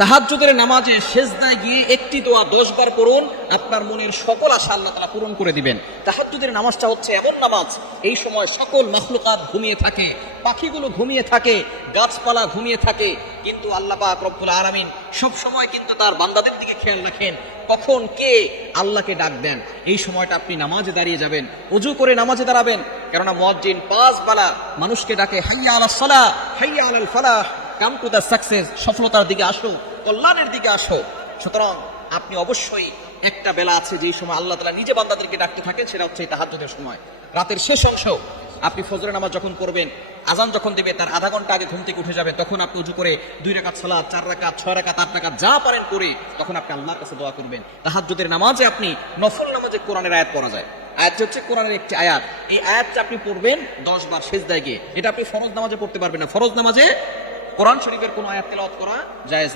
তাহাজ্জুদের নামাজে সেজদায় গিয়ে একটি দোয়া 10 বার পড়ুন, আপনার মনের সকল আশা আল্লাহ তাআলা পূরণ করে দিবেন। তাহাজ্জুদের নামাজটা হচ্ছে এমন নামাজ, এই সময় সকল মাখলুকাত ঘুমিয়ে থাকে, পাখিগুলো ঘুমিয়ে থাকে, গাছপালা ঘুমিয়ে থাকে, কিন্তু আল্লাহ পাক রব্বুল আলামিন সব সময় কিন্তু তার বান্দাদের দিকে খেয়াল রাখেন কখন কে আল্লাহকে ডাক দেন। এই সময়টা আপনি নামাজে দাঁড়িয়ে যাবেন, ওযু করে নামাজে দাঁড়াবেন, কেননা মুয়াজ্জিন 5 বেলা মানুষকে ডাকে, হাইয়া আলাস সালাহ, হাইয়া আলাল ফালাহ, কাম টু দ্য সাকসেস, সফলতার দিকে আসো, কল্যাণের দিকে আসো। সুতরাং আপনি অবশ্যই একটা বেলা আছে যেই সময় আল্লাহ তাআলা নিজে বান্দাদেরকে ডাকতে থাকেন, সেটা হচ্ছে তাহাজ্জুদের সময়, রাতের শেষ অংশ। আপনি ফজরের নামাজ যখন পড়বেন, আজান যখন দেবে তার আধা ঘন্টা আগে ঘুম থেকে উঠে যাবে, তখন আপনি উজু করে 2 রাকাত সালাত, 4 রাকাত, 6 রাকাত, 8 রাকাত যা পারেন করে তখন আপনি আল্লাহর কাছে দোয়া করবেন। তাহাজ্জুদের নামাজে আপনি নফল নামাজে কোরআনের আয়াত পড়া যায়, আয়াত হচ্ছে কোরআনের একটি আয়াত, এই আয়াতটা আপনি পড়বেন 10 বার সেজদায় গিয়ে। এটা আপনি ফরজ নামাজে পড়তে পারবেন না, ফরজ নামাজে কোরআন শরীফের কোনো আয়াত তেলাওয়াত করা জায়েজ না।